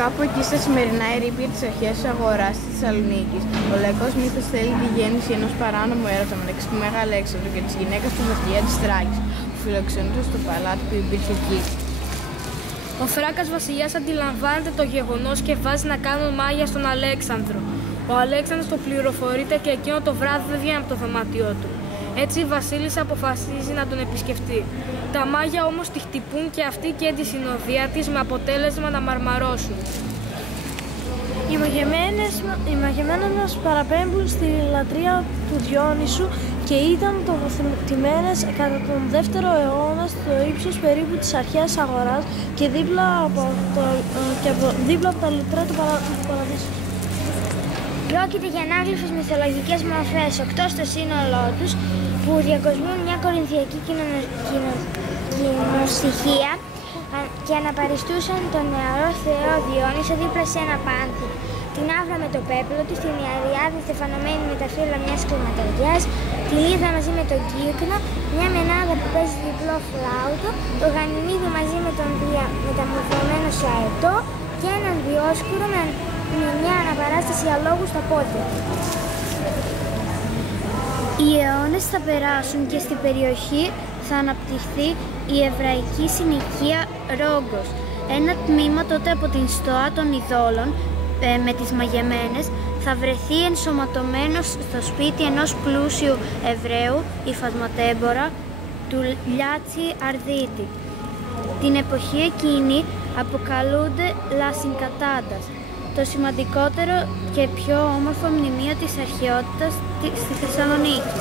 Κάπου εκεί στα σημερινά ερείπια της αρχαίας αγοράς της Θεσσαλονίκης, ο λαϊκός μύθος θέλει τη γέννηση ενός παράνομου έρωτα μεταξύ του Μέγα Αλέξανδρου και της γυναίκας του βασιλιά της Θράκης, που φιλοξενούσε στο παλάτι που υπήρχε εκεί. Ο Θράκας βασιλιάς αντιλαμβάνεται το γεγονός και βάζει να κάνουν μάγια στον Αλέξανδρο. Ο Αλέξανδρος το πληροφορείται και εκείνο το βράδυ δεν βγαίνει από το δωμάτιό του. Έτσι η βασίλισσα αποφασίζει να τον επισκεφτεί. Τα μάγια όμως τη χτυπούν και αυτή και τη συνοδεία της με αποτέλεσμα να μαρμαρώσουν. Οι μαγεμένες μας παραπέμπουν στη λατρεία του Διόνυσου και ήταν τοποθετημένες κατά τον 2ο αιώνα στο ύψος περίπου της αρχαίας αγοράς και δίπλα από τα λουτρά του παραδείσου. Πρόκειται για ανάγλυφες μυθολογικές μορφές, 8 στο σύνολό τους, που διακοσμούν μια κορινθιακή κοινοστοιχεία και αναπαριστούσαν τον νεαρό θεό Διόνυσο δίπλα σε ένα πάνθη. Την Άβρα με το πέπλο της, την Ιαριάδη στεφανωμένη με τα φύλλα μιας κλιματεριάς, τη Λίδα μαζί με τον Κύκνο, μια Μενάδα που παίζει διπλό φλάουτο, το Γανιμίδι μαζί με τον μεταμορφωμένο σε αετό και έναν Διόσκουρο με μια αναπαράσταση αλόγου στα πόδια. Οι αιώνες θα περάσουν και στην περιοχή θα αναπτυχθεί η εβραϊκή συνοικία Ρόγκος, ένα τμήμα τότε από την στοά των ειδόλων με τις μαγεμένες θα βρεθεί ενσωματωμένος στο σπίτι ενός πλούσιου Εβραίου υφασματέμπορα του Λιάτσι Αρδίτη. Την εποχή εκείνη αποκαλούνται Λασινκατάντας, το σημαντικότερο και πιο όμορφο μνημείο της αρχαιότητας στη Θεσσαλονίκη.